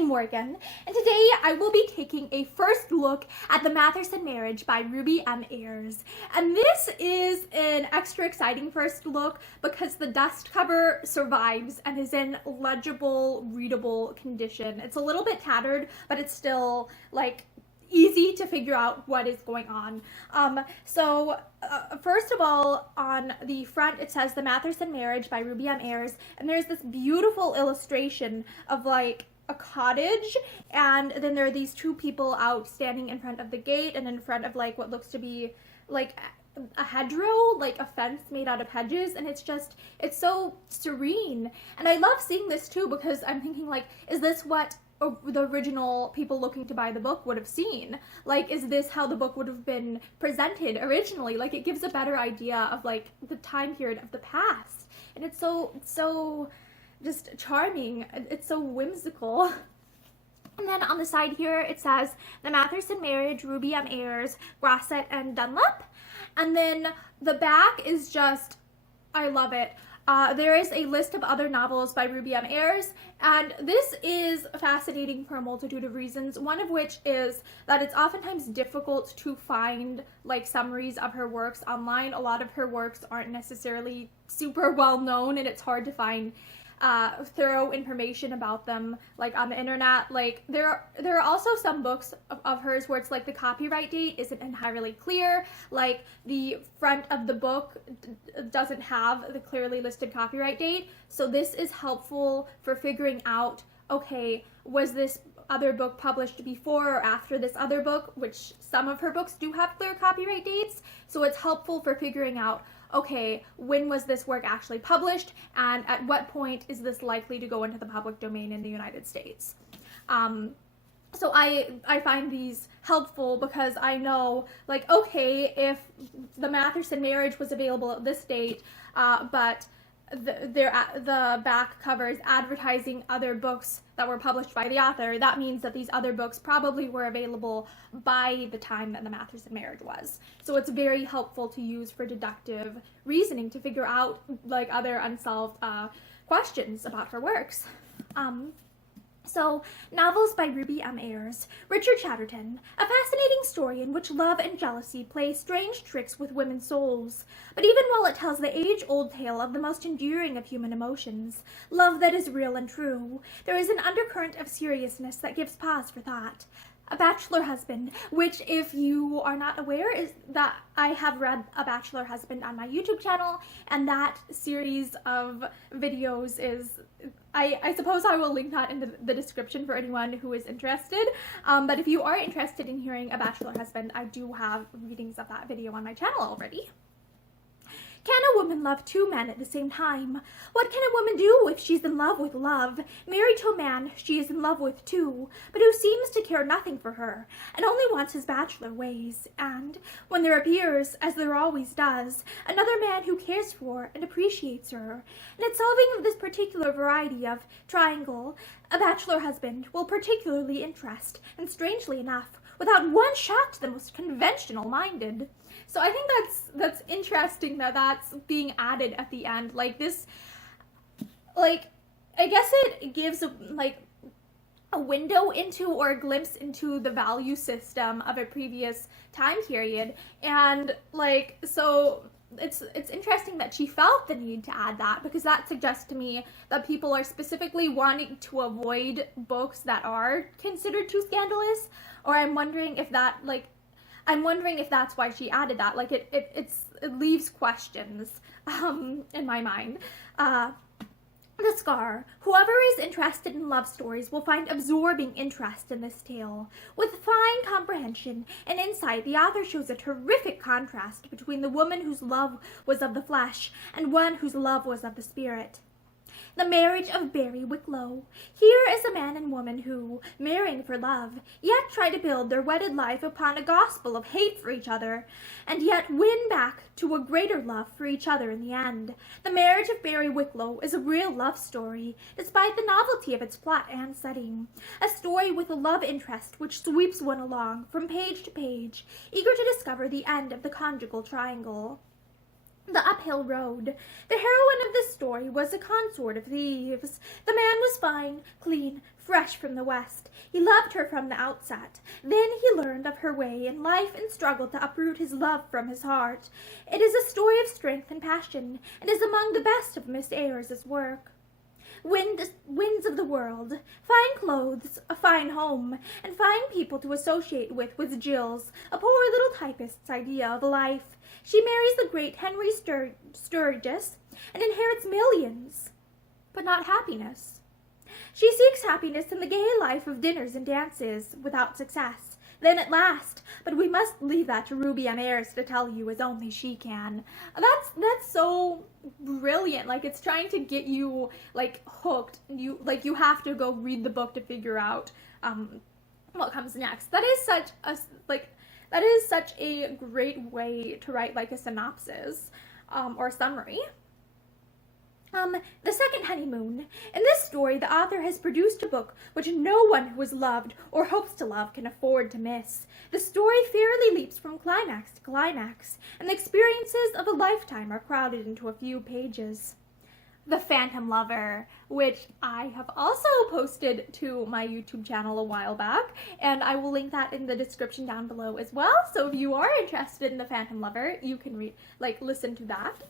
name Morgan, and today I will be taking a first look at the Matherson Marriage by Ruby M. Ayres. And this is an extra exciting first look because the dust cover survives and is in legible, readable condition. It's a little bit tattered, but it's still like easy to figure out what is going on. First of all, on the front it says The Matherson Marriage by Ruby M. Ayres, and there's this beautiful illustration of like a cottage, and then there are these two people out standing in front of the gate and in front of like what looks to be like a hedgerow, like a fence made out of hedges, and it's so serene. And I love seeing this too because I'm thinking like, is this what the original people looking to buy the book would have seen? Like, is this how the book would have been presented originally? Like, it gives a better idea of like the time period of the past, and it's so just charming. It's so whimsical. And then on the side here it says The Matherson Marriage, Ruby M. Ayres, Grasset and Dunlap. And then the back is just, I love it. There is a list of other novels by Ruby M. Ayres, and this is fascinating for a multitude of reasons, one of which is that it's oftentimes difficult to find like summaries of her works online. A lot of her works aren't necessarily super well known, and it's hard to find thorough information about them like on the internet. Like there are also some books of hers where it's like the copyright date isn't entirely clear, like the front of the book doesn't have the clearly listed copyright date, so this is helpful for figuring out, okay, was this other book published before or after this other book, which some of her books do have clear copyright dates, so it's helpful for figuring out, okay, when was this work actually published, and at what point is this likely to go into the public domain in the United States. So I find these helpful because I know, like, okay, if the Matherson Marriage was available at this date, but the back cover is advertising other books that were published by the author, that means that these other books probably were available by the time that the Matherson Marriage was. So it's very helpful to use for deductive reasoning to figure out like other unsolved questions about her works. So, novels by Ruby M. Ayres. Richard Chatterton, a fascinating story in which love and jealousy play strange tricks with women's souls. But even while it tells the age-old tale of the most enduring of human emotions, love that is real and true, there is an undercurrent of seriousness that gives pause for thought. A Bachelor Husband, which, if you are not aware, is that I have read A Bachelor Husband on my YouTube channel, and that series of videos is, I suppose I will link that in the description for anyone who is interested, but if you are interested in hearing A Bachelor Husband, I do have readings of that video on my channel already. Can a woman love two men at the same time? What can a woman do if she's in love with love, married to a man she is in love with too, but who seems to care nothing for her, and only wants his bachelor ways, and, when there appears, as there always does, another man who cares for and appreciates her, and at solving this particular variety of triangle, A Bachelor Husband will particularly interest, and strangely enough, without one shock to the most conventional-minded. So I think that's interesting that that's being added at the end. Like this, like, I guess it gives a window into or a glimpse into the value system of a previous time period. And like, so it's interesting that she felt the need to add that, because that suggests to me that people are specifically wanting to avoid books that are considered too scandalous, or I'm wondering if that's why she added that. Like it leaves questions in my mind. The Scar. Whoever is interested in love stories will find absorbing interest in this tale. With fine comprehension and insight, the author shows a terrific contrast between the woman whose love was of the flesh and one whose love was of the spirit. The Marriage of Barry Wicklow. Here is a man and woman who, marrying for love, yet try to build their wedded life upon a gospel of hate for each other, and yet win back to a greater love for each other in the end. The Marriage of Barry Wicklow is a real love story, despite the novelty of its plot and setting. A story with a love interest which sweeps one along from page to page, eager to discover the end of the conjugal triangle. The uphill road. The heroine of this story was a consort of thieves. The man was fine, clean, fresh from the West. He loved her from the outset. Then he learned of her way in life and struggled to uproot his love from his heart. It is a story of strength and passion, and is among the best of Miss Ayres' work. Winds of the world, fine clothes, a fine home, and fine people to associate with was Jill's, a poor little typist's idea of life. She marries the great Henry Sturgis and inherits millions, but not happiness. She seeks happiness in the gay life of dinners and dances, without success. Then at last, but we must leave that to Ruby on Ayres to tell you as only she can. That's so brilliant. Like, it's trying to get you like hooked. You have to go read the book to figure out what comes next. That is such a great way to write like a synopsis or a summary. The second honeymoon. In this story, the author has produced a book which no one who has loved or hopes to love can afford to miss. The story fairly leaps from climax to climax, and the experiences of a lifetime are crowded into a few pages. The Phantom Lover, which I have also posted to my YouTube channel a while back, and I will link that in the description down below as well. So if you are interested in The Phantom Lover, you can listen to that.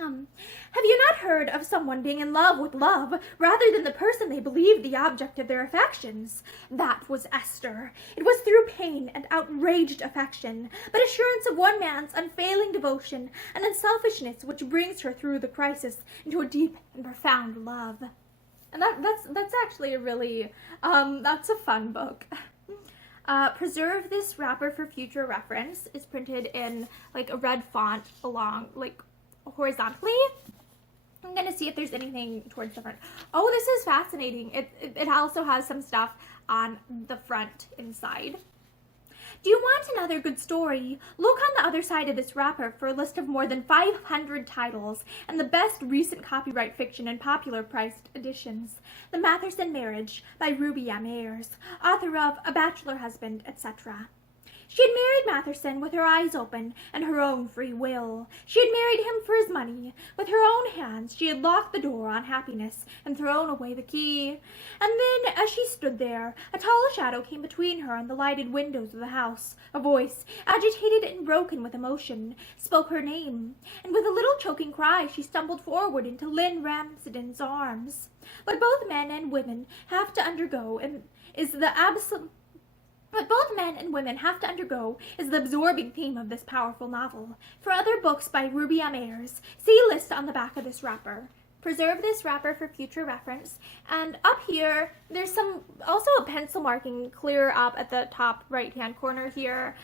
Have you not heard of someone being in love with love rather than the person they believed the object of their affections? That was Esther. It was through pain and outraged affection, but assurance of one man's unfailing devotion and unselfishness which brings her through the crisis into a deep and profound love. And that's actually a really, that's a fun book. Preserve This Wrapper for Future Reference is printed in like a red font along horizontally. I'm gonna see if there's anything towards the front. Oh, this is fascinating. It also has some stuff on the front inside. Do you want another good story? Look on the other side of this wrapper for a list of more than 500 titles and the best recent copyright fiction and popular priced editions. The Matherson Marriage by Ruby M. Ayres, author of A Bachelor Husband, etc. She had married Matherson with her eyes open and her own free will. She had married him for his money. With her own hands, she had locked the door on happiness and thrown away the key. And then, as she stood there, a tall shadow came between her and the lighted windows of the house. A voice, agitated and broken with emotion, spoke her name. And with a little choking cry, she stumbled forward into Lynn Ramsden's arms. What both men and women have to undergo is the absorbing theme of this powerful novel. For other books by Ruby M. Ayres, see list on the back of this wrapper. Preserve this wrapper for future reference. And up here, there's also a pencil marking clear up at the top right-hand corner here.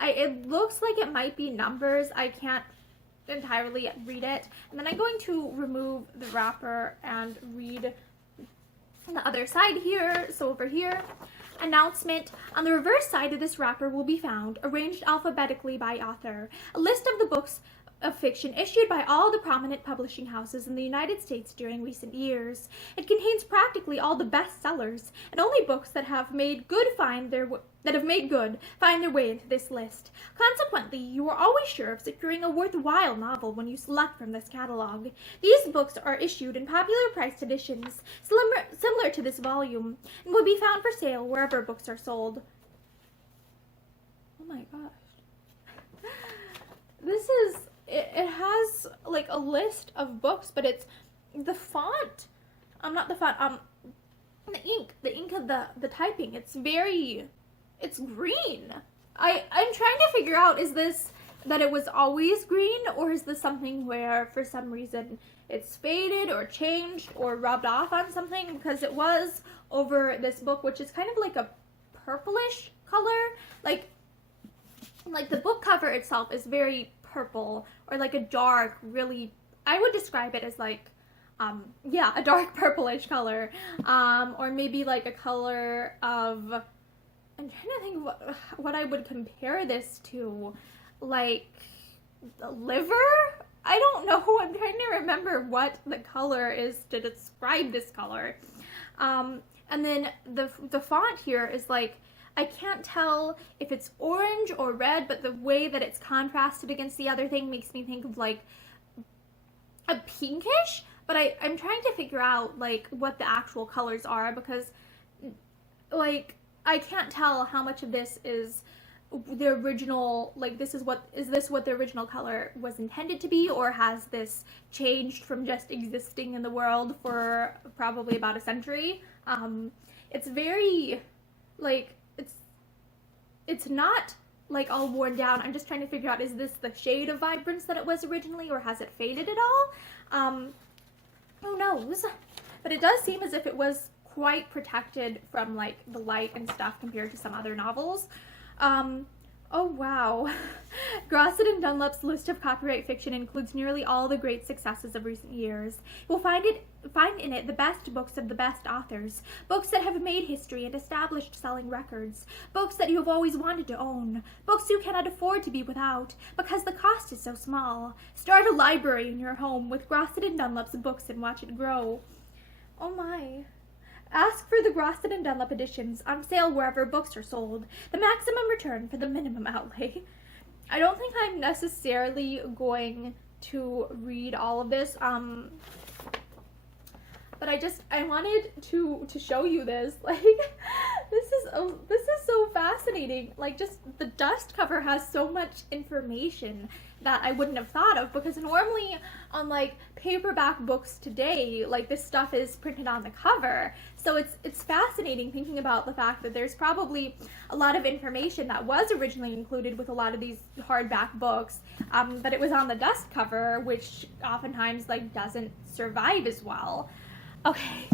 It looks like it might be numbers. I can't entirely read it. And then I'm going to remove the wrapper and read the other side here. So over here, announcement. On the reverse side of this wrapper will be found, arranged alphabetically by author, a list of the books of fiction issued by all the prominent publishing houses in the United States during recent years. It contains practically all the bestsellers, and only books that have made good find their way into this list. Consequently, you are always sure of securing a worthwhile novel when you select from this catalog. These books are issued in popular priced editions, similar to this volume, and will be found for sale wherever books are sold. Oh my gosh. It has like a list of books, but it's the font, the ink of the typing, it's green. I'm trying to figure out, is this that it was always green, or is this something where for some reason it's faded or changed or rubbed off on something, because it was over this book, which is kind of like a purplish color, like the book cover itself is very purple, or like a dark, really, I would describe it as like a dark purplish color, or maybe like a color of, I'm trying to think what I would compare this to, like the liver? I don't know. I'm trying to remember what the color is to describe this color. And then the font here is like I can't tell if it's orange or red, but the way that it's contrasted against the other thing makes me think of like a pinkish, but I'm trying to figure out like what the actual colors are, because like I can't tell how much of this is the original, like is this what the original color was intended to be, or has this changed from just existing in the world for probably about a century. It's very like it's not like all worn down. I'm just trying to figure out, is this the shade of vibrance that it was originally, or has it faded at all? Who knows? But it does seem as if it was quite protected from like the light and stuff compared to some other novels. Oh wow. Grosset and Dunlop's list of copyright fiction includes nearly all the great successes of recent years. You'll find in it the best books of the best authors, books that have made history and established selling records, books that you have always wanted to own, books you cannot afford to be without because the cost is so small. Start a library in your home with Grosset and Dunlop's books and watch it grow. Oh my. Ask for the Grosset & Dunlop editions, on sale wherever books are sold. The maximum return for the minimum outlay. I don't think I'm necessarily going to read all of this, but I wanted to show you this. Like, this is so fascinating. Like, just the dust cover has so much information that I wouldn't have thought of, because normally on like paperback books today, like this stuff is printed on the cover. So it's fascinating thinking about the fact that there's probably a lot of information that was originally included with a lot of these hardback books, but it was on the dust cover, which oftentimes like doesn't survive as well. Okay.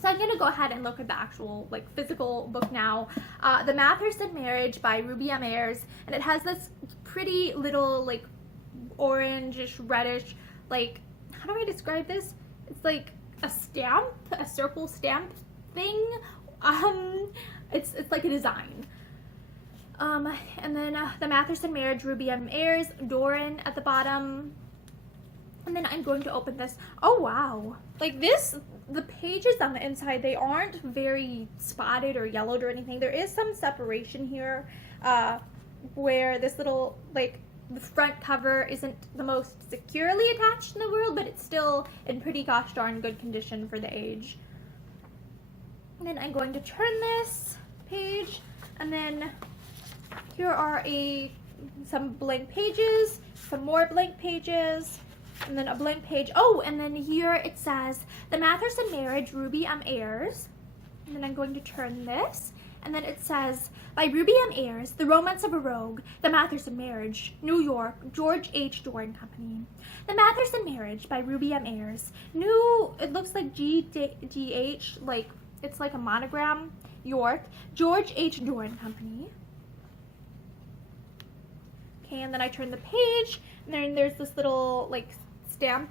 So I'm gonna go ahead and look at the actual like physical book now. The Matherson Marriage by Ruby M. Ayres, and it has this pretty little like orangish, reddish, like, how do I describe this? It's like a stamp, a circle stamp thing. It's like a design. And then the Matherson Marriage, Ruby M. Ayres, Doran at the bottom. And then I'm going to open this. Oh wow, like this, the pages on the inside, they aren't very spotted or yellowed or anything. There is some separation here where this little, like, the front cover isn't the most securely attached in the world, but it's still in pretty gosh darn good condition for the age. And then I'm going to turn this page, and then here are some blank pages, some more blank pages, and then a blank page. Oh, and then here it says The Matherson Marriage, Ruby M. Ayres. And then I'm going to turn this, and then it says by Ruby M. Ayres, The Romance of a Rogue, The Matherson Marriage, New York, George H. Doran Company. The Matherson Marriage by Ruby M. Ayres. New, it looks like GH, like it's like a monogram, York, George H. Doran Company. Okay, and then I turn the page, and then there's this little like stamp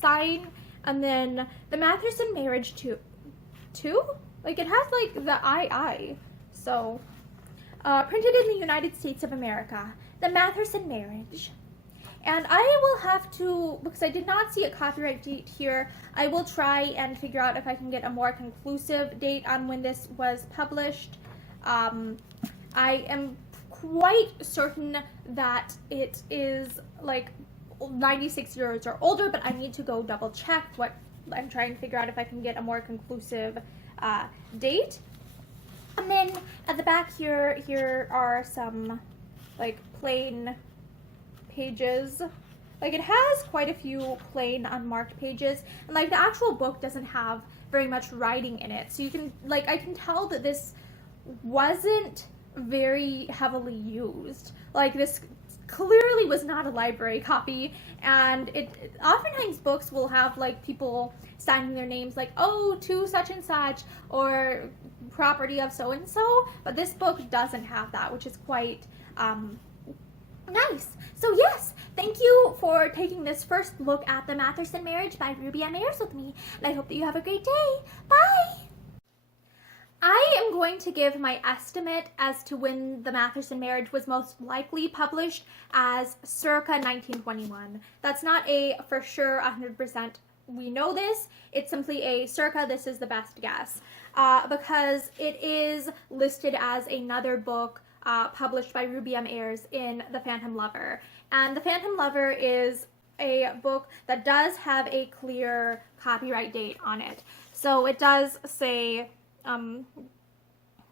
sign, and then The Matherson Marriage two, like it has like the II. So printed in the United States of America, The Matherson Marriage. And I will have to, because I did not see a copyright date here, I will try and figure out if I can get a more conclusive date on when this was published. I am quite certain that it is like 96 years or older, but I need to go double check what I'm trying to figure out, if I can get a more conclusive date. And then at the back here are some like plain pages. Like it has quite a few plain unmarked pages, and like the actual book doesn't have very much writing in it, so you can, like, I can tell that this wasn't very heavily used. Like this clearly was not a library copy, and it oftentimes books will have like people signing their names like, oh, to such and such, or property of so and so, but this book doesn't have that, which is quite nice. So yes, thank you for taking this first look at The Matherson Marriage by Ruby M. Ayres with me, and I hope that you have a great day. Bye! I am going to give my estimate as to when The Matherson Marriage was most likely published as circa 1921. That's not a for sure 100% we know this. It's simply a circa, this is the best guess. Because it is listed as another book published by Ruby M. Ayres in The Phantom Lover. And The Phantom Lover is a book that does have a clear copyright date on it. So it does say,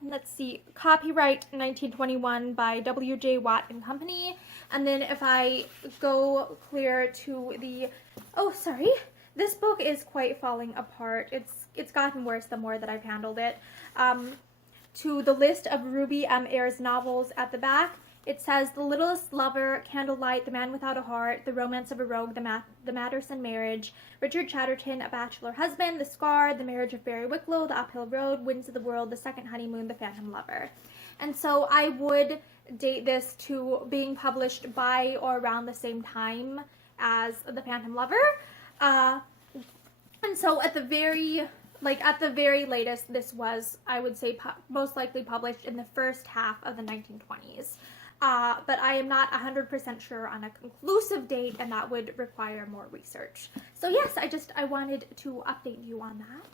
let's see, copyright 1921 by W.J. Watt and Company. And then if I go clear to the, oh, sorry, this book is quite falling apart. It's gotten worse the more that I've handled it. To the list of Ruby M. Ayres novels at the back, it says The Littlest Lover, Candlelight, The Man Without a Heart, The Romance of a Rogue, The Matherson Marriage, Richard Chatterton, A Bachelor Husband, The Scar, The Marriage of Barry Wicklow, The Uphill Road, Winds of the World, The Second Honeymoon, The Phantom Lover. And so I would date this to being published by or around the same time as The Phantom Lover. And so at the very latest, this was, I would say, most likely published in the first half of the 1920s. But I am not 100% sure on a conclusive date, and that would require more research. So yes, I wanted to update you on that.